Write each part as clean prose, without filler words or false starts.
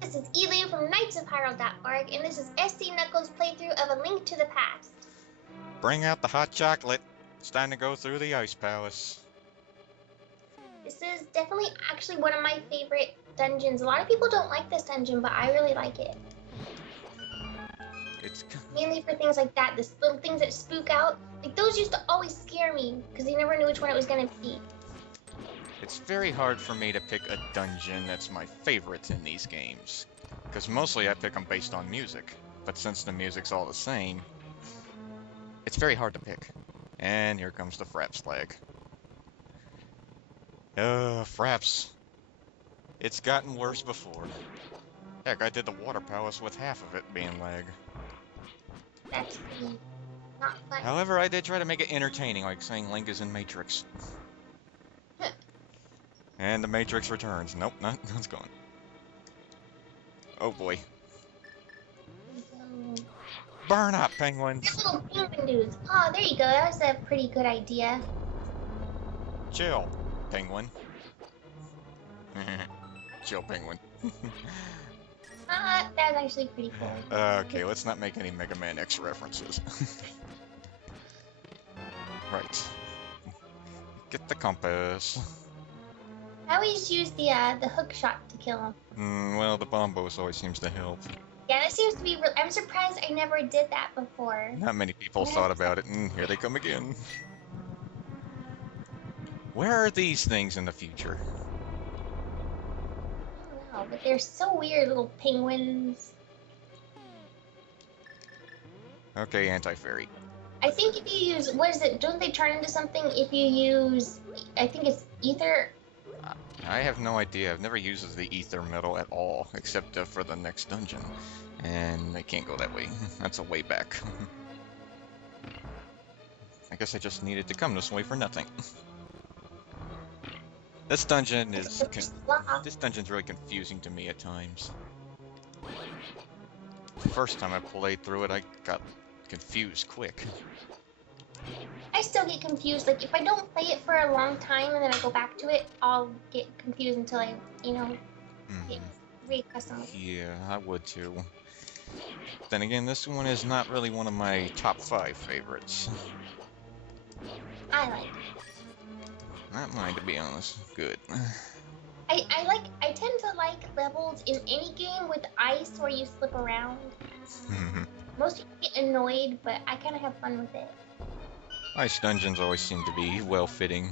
this is Elu from knightsofhyrule.org, and this is SD Knuckles' playthrough of A Link to the Past. Bring out the hot chocolate. It's time to go through the Ice Palace. This is definitely actually one of my favorite dungeons. A lot of people don't like this dungeon, but I really like it. It's Mainly for things like that, the little things that spook out. Like, those used to always scare me, because you never knew which one it was going to be. It's very hard for me to pick a dungeon that's my favorite in these games. Because mostly I pick them based on music. But since the music's all the same, it's very hard to pick. And here comes the Fraps lag. Fraps. It's gotten worse before. Heck, I did the Water Palace with half of it being lag. That's pretty not fun. However, I did try to make it entertaining, like saying Link is in Matrix. And the Matrix returns. Nope, it's gone. Oh boy. Burn up, penguins! Little penguin dudes. Oh, there you go. That was a pretty good idea. Chill, penguin. Chill, penguin. That was actually pretty cool. Okay, let's not make any Mega Man X references. Right. Get the compass. I always use the hook shot to kill him. Well, the bombos always seems to help. Yeah, that seems to be real. I'm surprised I never did that before. Not many people thought about it, and here they come again. Where are these things in the future? I don't know, but they're so weird, little penguins. Okay, anti-fairy. I think if you use, what is it? Don't they turn into something if you use, I think it's ether? I have no idea. I've never used the ether metal at all, except for the next dungeon. And I can't go that way. That's a way back. I guess I just needed to come this way for nothing. This dungeon is... This dungeon's really confusing to me at times. The first time I played through it, I got confused quick. I still get confused. Like, if I don't play it for a long time and then I go back to it, I'll get confused until I, get reaccustomed. Yeah, I would too. Then again, this one is not really one of my top 5 favorites. I like it. Not mine, to be honest. Good. I tend to like levels in any game with ice where you slip around. Most people get annoyed, but I kind of have fun with it. Ice dungeons always seem to be well-fitting.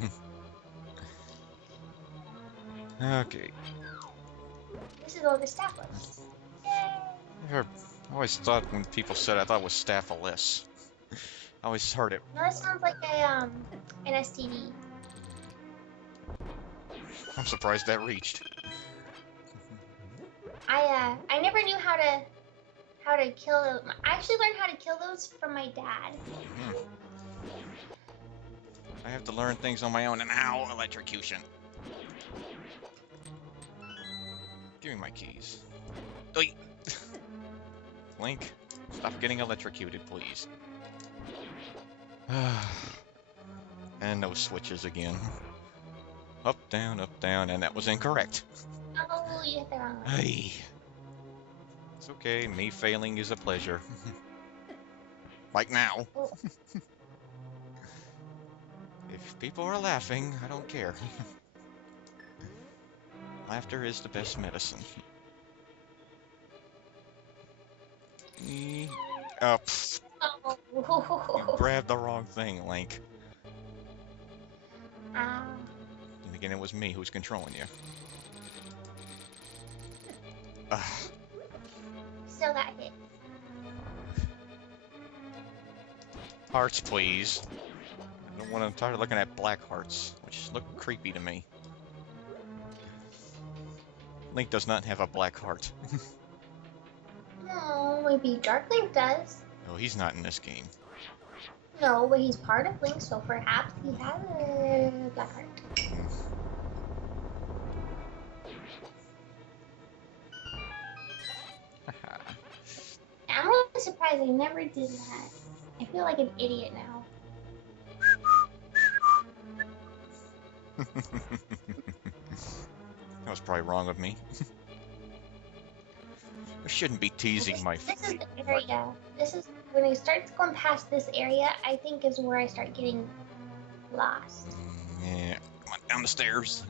Okay. This is all the staffless. Yay! I always thought when people said I thought it was staffless. I always heard it. No, that sounds like an STD. I'm surprised that reached. I never knew how to kill those. I actually learned how to kill those from my dad. I have to learn things on my own, and ow, electrocution. Give me my keys. Oi. Link, stop getting electrocuted, please. And those switches again. Up, down, and that was incorrect. Oh, you hit the wrong one. Hey. It's okay, me failing is a pleasure. Like now. Oh. If people are laughing, I don't care. Laughter is the best medicine. Oh, pfft. Oh. You grabbed the wrong thing, Link. And again, it was me who's controlling you. Still got hit. Hearts, please. I don't want to. I'm tired of looking at black hearts, which look creepy to me. Link does not have a black heart. No, maybe Dark Link does. No, he's not in this game. No, but he's part of Link, so perhaps he has a black heart. I'm really surprised I never did that. I feel like an idiot now. That was probably wrong of me. I shouldn't be teasing my. This is the area. This is when it starts going past this area. I think is where I start getting lost. Yeah, come on down the stairs.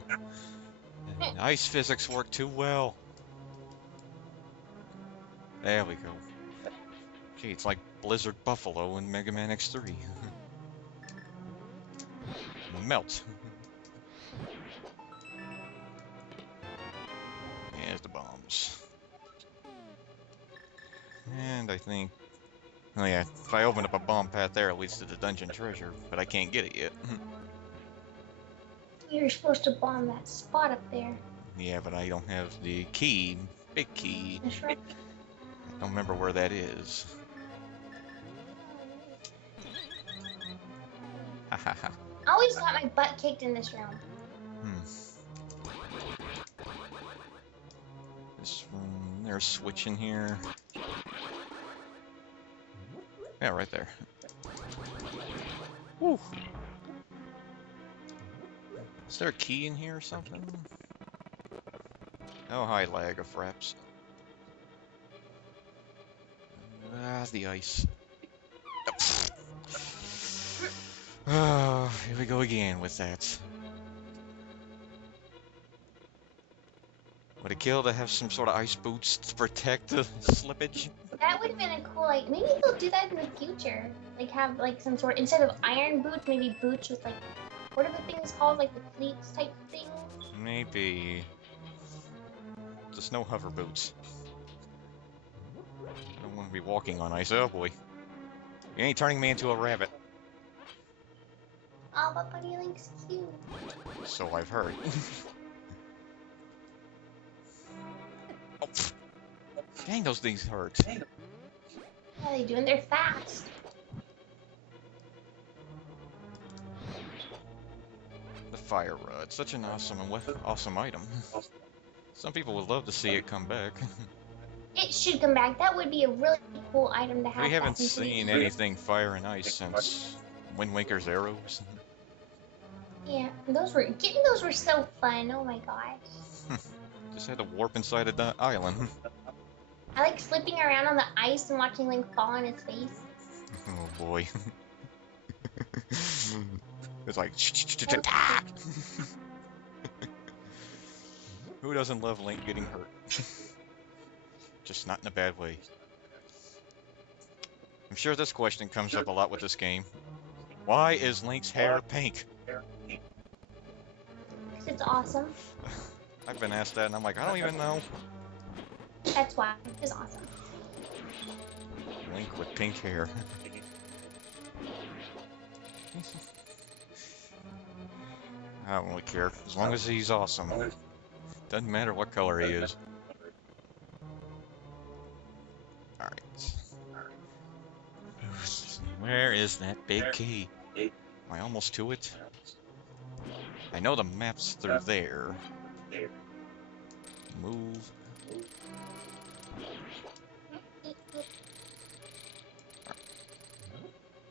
Ice physics work too well. There we go. Gee, it's like Blizzard Buffalo in Mega Man X3. Melt. There's the bombs. And I think... Oh yeah, if I open up a bomb path there, it leads to the dungeon treasure, but I can't get it yet. You're supposed to bomb that spot up there. Yeah, but I don't have the key. Big key. That's right. I don't remember where that is. Ha ha ha. I always got my butt kicked in this round. This room, there's a switch in here. Yeah, right there. Woo. Is there a key in here or something? Oh, hi, lag of fraps. Ah, the ice. Oh, here we go again with that. Would it kill to have some sort of ice boots to protect the slippage? That would have been a cool, like, maybe they'll do that in the future. Like, have, like, some sort, instead of iron boots, maybe boots with, like, what are the things called? Like, the cleats type thing? Maybe. Just no hover boots. I don't want to be walking on ice. Oh boy. You ain't turning me into a rabbit. Oh, but Bunny Link's cute. So I've heard. Oh, dang, those things hurt. What are they doing? They're fast. The fire rod, such an awesome item. Some people would love to see it come back. It should come back. That would be a really cool item to have. We haven't seen anything fire and ice since Wind Waker's arrows. Yeah, those were so fun. Oh my gosh. Just had to warp inside of the island. I like slipping around on the ice and watching Link fall on his face. Oh boy. It's like who doesn't love Link getting hurt? Just not in a bad way. I'm sure this question comes up a lot with this game. Why is Link's hair pink? Because it's awesome. I've been asked that and I'm like, I don't even know. That's why. It's awesome. Link with pink hair. I don't really care. As long as he's awesome. Doesn't matter what color he is. Alright. Where is that big key? Am I almost to it? I know the map's through there. Move.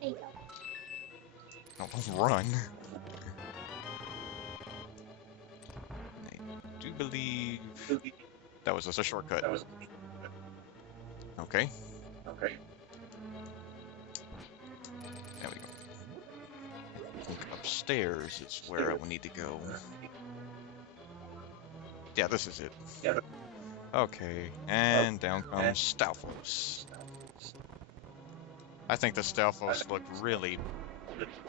There you go. Oh, run. I do believe that was just a shortcut. Okay. There we go. I think upstairs is where I will need to go. Yeah, this is it. Okay, and down comes Stalfos. I think the Stalfos look really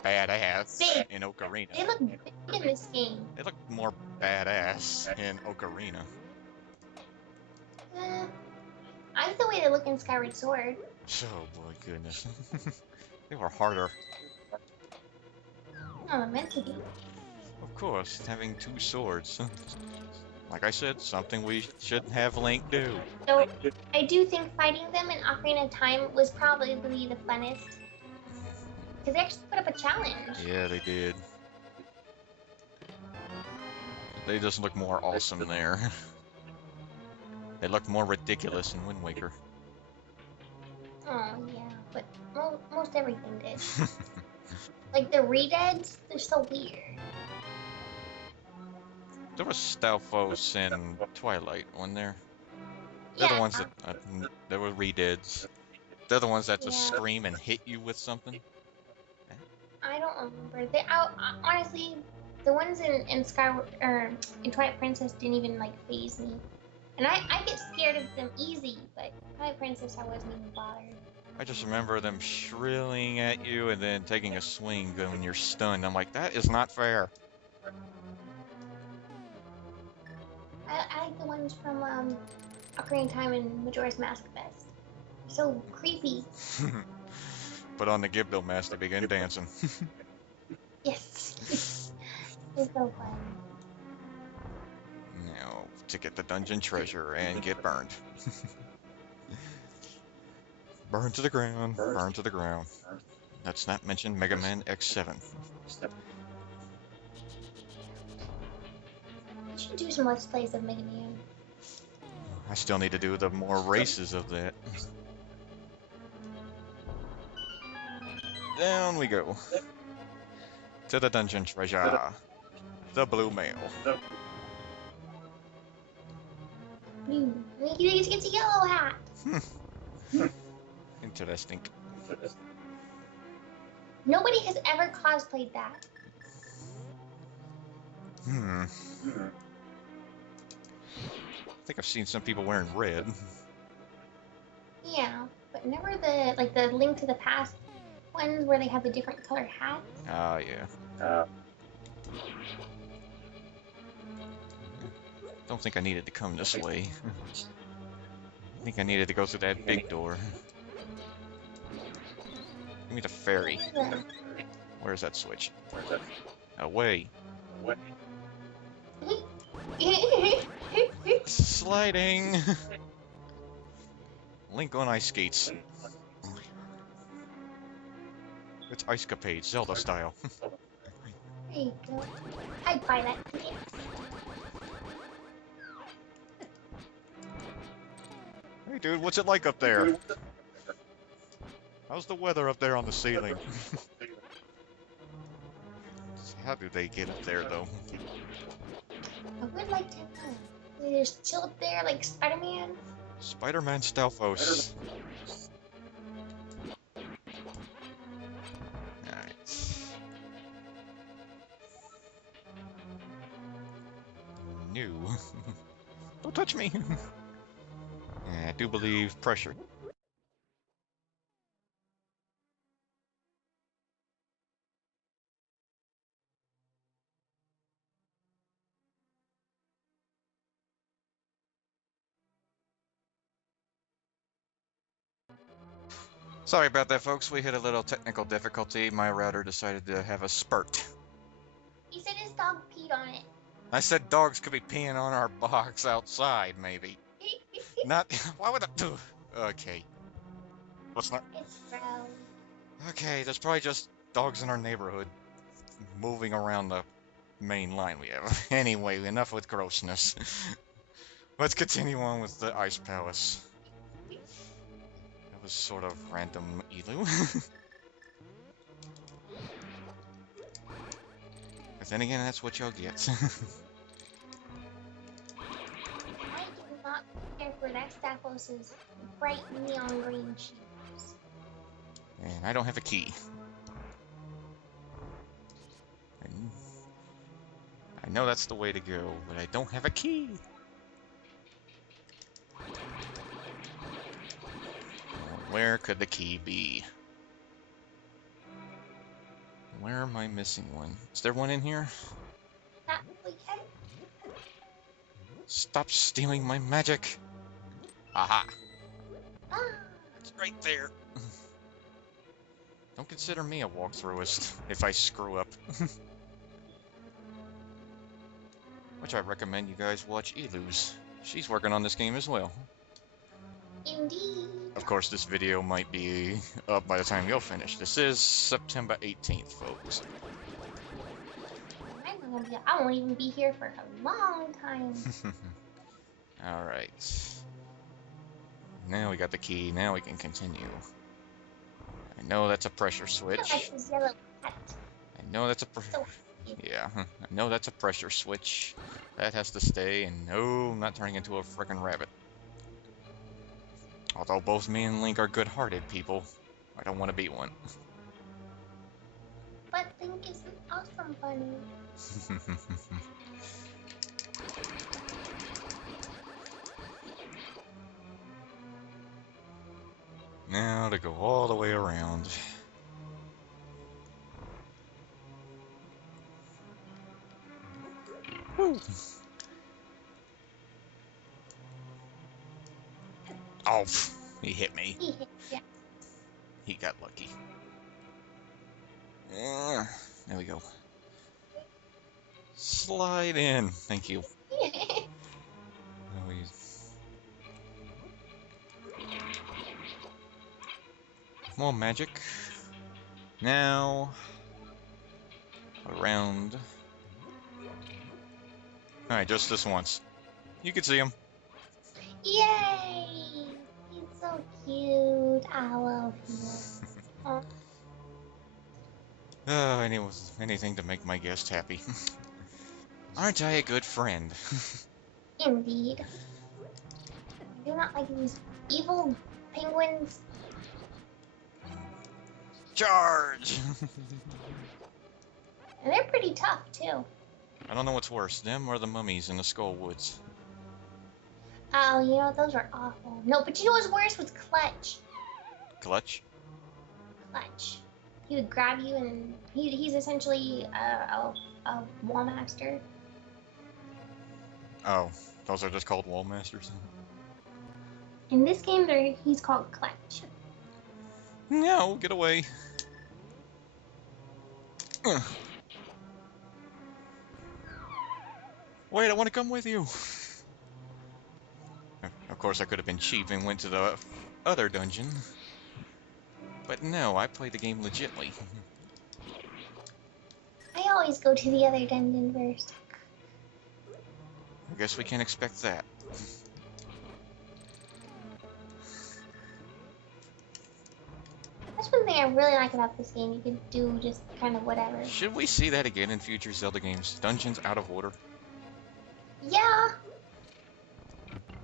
badass Big. in Ocarina. They look big in this game. They look more badass in Ocarina. I like the way they look in Skyward Sword. Oh boy, goodness. They were harder. Oh, they're meant to be. Of course, having two swords. Like I said, something we should have Link do. So, I do think fighting them in Ocarina of Time was probably the funnest. Because they actually put up a challenge. Yeah, they did. They just look more awesome there. They look more ridiculous in Wind Waker. Oh, yeah, but most everything did. Like the Redeads, they're so weird. There was Stalfos in Twilight, wasn't there? They're the Yeah, ones that they were redids. They're the ones that just yeah. scream and hit you with something. I don't remember. Honestly, the ones in Skyward or in Twilight Princess didn't even like phase me. And I get scared of them easy, but Twilight Princess I wasn't even bothered. I just remember them shrilling at you and then taking a swing when you're stunned. I'm like, that is not fair. I like the ones from Ocarina of Time and Majora's Mask best. So creepy. But on the Gibdo Mask, they began dancing. Yes. It's so fun. Now, to get the dungeon treasure and get burned. Burn to the ground, burn to the ground. Let's not mention Mega Man X7. We should do some Let's Plays of Mega Man. I still need to do the more races of that. Down we go. To the dungeon treasure. The blue mail. Blue. He gets a yellow hat. Interesting. Nobody has ever cosplayed that. I think I've seen some people wearing red. Yeah, but never the Link to the Past ones where they have the different colored hats. Ah, yeah. Don't think I needed to come this way. I think I needed to go through that big door. Give me the ferry. Where's that switch? Away. Sliding! Link on ice skates. It's Ice Capade, Zelda style. There you go. I'd buy that. Hey dude, what's it like up there? How's the weather up there on the ceiling? How do they get up there though? I would like to know. They just chill up there like Spider-Man. Spider-Man Stalfos. Alright. New. Don't touch me! Yeah, I do believe pressure. Sorry about that, folks. We hit a little technical difficulty. My router decided to have a spurt. He said his dog peed on it. I said dogs could be peeing on our box outside, maybe. Not. Why would I do? Okay. Let's not. It's brown. Okay, there's probably just dogs in our neighborhood moving around the main line we have. Anyway, enough with grossness. Let's continue on with the Ice Palace. That was sort of random elu. But then again, that's what y'all get. I do not care for that Staphos's bright neon green shoes. And I don't have a key. I know that's the way to go, but I don't have a key. Where could the key be? Where am I missing one? Is there one in here? Not really yet. Stop stealing my magic! Aha! Ah, It's right there! Don't consider me a walkthroughist if I screw up. Which I recommend you guys watch Elu's. She's working on this game as well. indeed. Of course, this video might be up by the time you'll finish. This is September 18th, folks. I won't even be here for a long time. Alright. Now we got the key, now we can continue. I know that's a pressure I switch. like this yellow hat. I know that's a So yeah, I know that's a pressure switch. That has to stay, and no, I'm not turning into a frickin' rabbit. Although both me and Link are good-hearted people, I don't want to be one. But Link is an awesome bunny. Now to go all the way around. Woo. Oh, he hit me. He hit ya. He got lucky. There we go. Slide in. Thank you. More magic. Now around. Alright, just this once. You can see him. Yay! He's so cute. I love him. Anything to make my guest happy. Aren't I a good friend? Indeed. You're not like these evil penguins. Charge! And they're pretty tough, too. I don't know what's worse, them or the mummies in the Skull Woods. Oh, you know, those are awful. No, but you know what's worse was Clutch. Clutch? Clutch. He would grab you, and he's essentially a wall master. Oh, those are just called wall masters? In this game, he's called Clutch. No, get away. Wait, I want to come with you. Of course, I could have been cheap and went to the other dungeon. But no, I play the game legitly. I always go to the other dungeon first. I guess we can expect that. That's one thing I really like about this game. You can do just kind of whatever. Should we see that again in future Zelda games? Dungeons out of order? Yeah.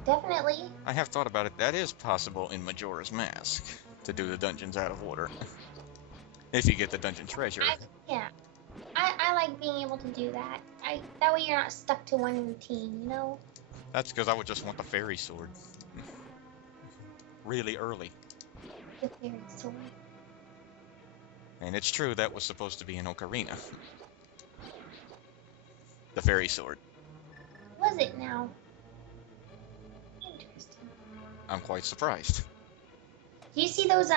Definitely. I have thought about it. That is possible in Majora's Mask, to do the dungeons out of order. If you get the dungeon treasure. Yeah. I like being able to do that. That way you're not stuck to one routine, you know? That's because I would just want the fairy sword. Really early. The fairy sword. And it's true, that was supposed to be in Ocarina. The fairy sword. Was it now? Interesting. I'm quite surprised. Do you see those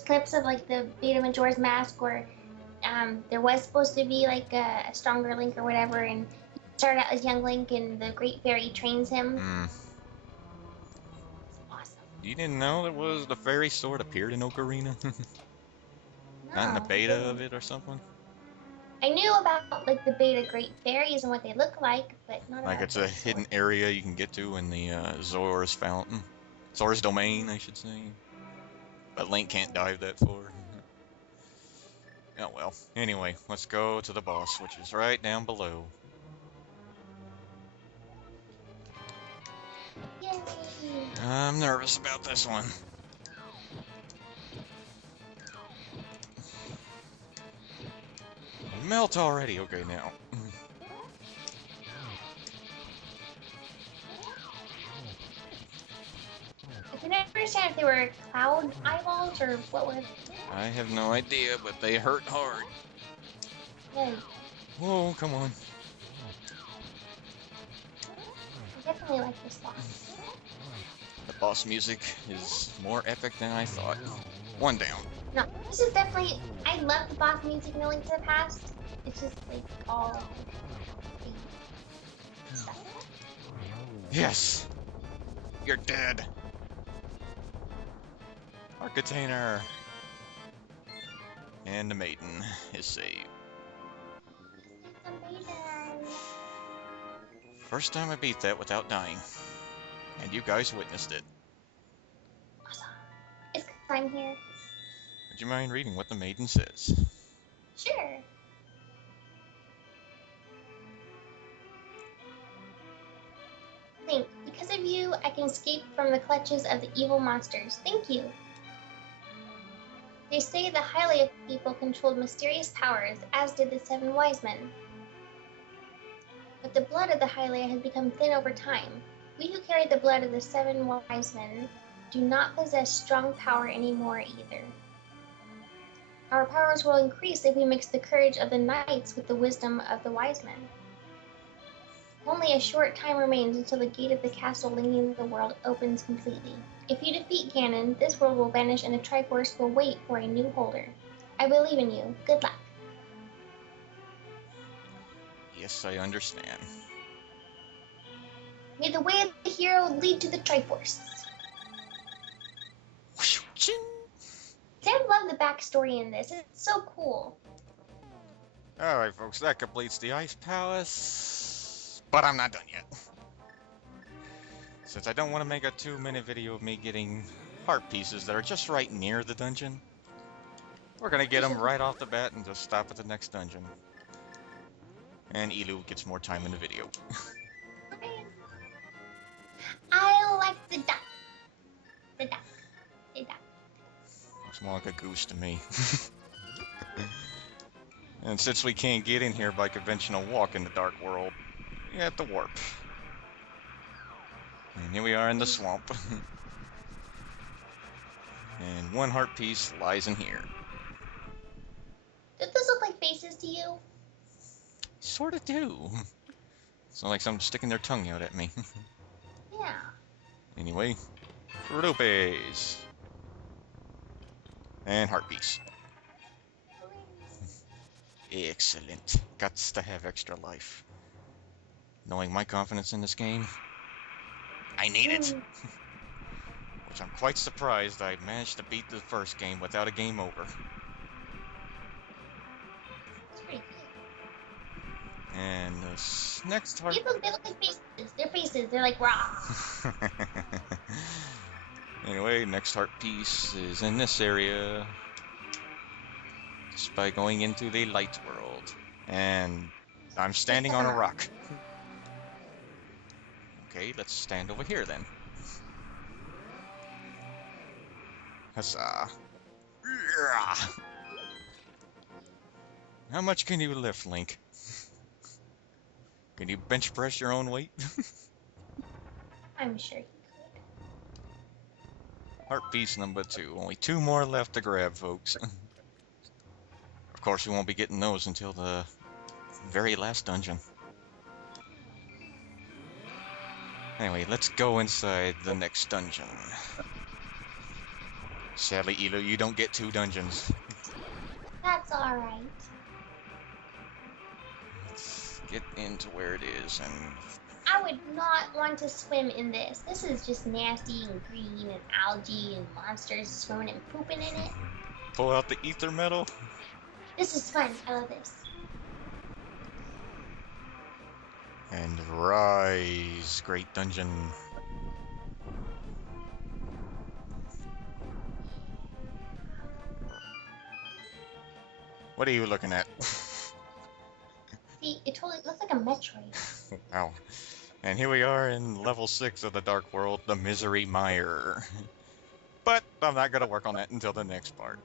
clips of like the beta Majora's Mask where there was supposed to be like a stronger Link or whatever, and he started out as young Link and the Great Fairy trains him? It's awesome. You didn't know there was the fairy sword appeared in Ocarina? Not in the No, beta of it or something? I knew about like the beta Great Fairies and what they look like, but not Like about it's a the sword. hidden area you can get to in the Zora's Fountain. Zora's Domain, I should say. But Link can't dive that far. Oh well. Anyway, let's go to the boss, which is right down below. Yay! I'm nervous about this one. Melt already. Okay, now. I can never understand if they were cloud eyeballs or what were. I have no idea, but they hurt hard. Yay. Whoa, come on. I definitely like this song. The boss music is more epic than I thought. One down. No, this is definitely. I love the boss music in A Link to the Past. It's just like all. Stuff. Yes! You're dead! Our container! And the maiden is saved. It's amazing. First time I beat that without dying. And you guys witnessed it. Awesome. It's 'cause I'm here. Would you mind reading what the maiden says? Sure. Link, because Because of you, I can escape from the clutches of the evil monsters. Thank you. They say the Hylia people controlled mysterious powers, as did the 7 wise men. But the blood of the Hylia has become thin over time. We who carry the blood of the 7 wise men do not possess strong power anymore either. Our powers will increase if we mix the courage of the knights with the wisdom of the wise men. Only a short time remains until the gate of the castle linking the world opens completely. If you defeat Ganon, this world will vanish and the Triforce will wait for a new holder. I believe in you. Good luck. Yes, I understand. May the way of the hero lead to the Triforce. I love the backstory in this. It's so cool. Alright, folks, that completes the Ice Palace. But I'm not done yet. Since I don't want to make a 2-minute video of me getting heart pieces that are just right near the dungeon, we're gonna get them right off the bat and just stop at the next dungeon. And Elu gets more time in the video. I like the duck. The duck. The duck. Looks more like a goose to me. And since we can't get in here by conventional walk in the Dark World, we have to warp. And here we are in the swamp. And 1 heart piece lies in here. Do those look like faces to you? Sorta do. It's not like someone's sticking their tongue out at me. Yeah. Anyway, rupees. And heart piece. Excellent. Gots to have extra life. Knowing my confidence in this game, I need it. Which I'm quite surprised I managed to beat the first game without a game over. It's pretty good. And this next heart... They look like faces. They're faces. They're like, rah. Anyway, next heart piece is in this area. Just by going into the light world. And I'm standing on a rock. Okay, let's stand over here then. Huzzah. How much can you lift, Link? Can you bench press your own weight? I'm sure he could. Heart piece number 2. Only 2 more left to grab, folks. Of course, we won't be getting those until the very last dungeon. Anyway, let's go inside the next dungeon. Sadly, Elu, you don't get 2 dungeons. That's alright. Let's get into where it is and... I would not want to swim in this. This is just nasty and green and algae and monsters swimming and pooping in it. Pull out the ether metal. This is fun. I love this. And rise, great dungeon. What are you looking at? See, it totally looks like a Metroid. Wow. And here we are in level 6 of the Dark World, the Misery Mire. But I'm not going to work on that until the next part.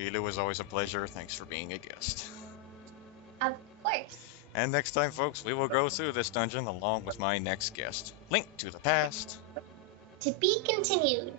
Elu, was always a pleasure. Thanks for being a guest. Of course. And next time, folks, we will go through this dungeon along with my next guest. Link to the past. To be continued.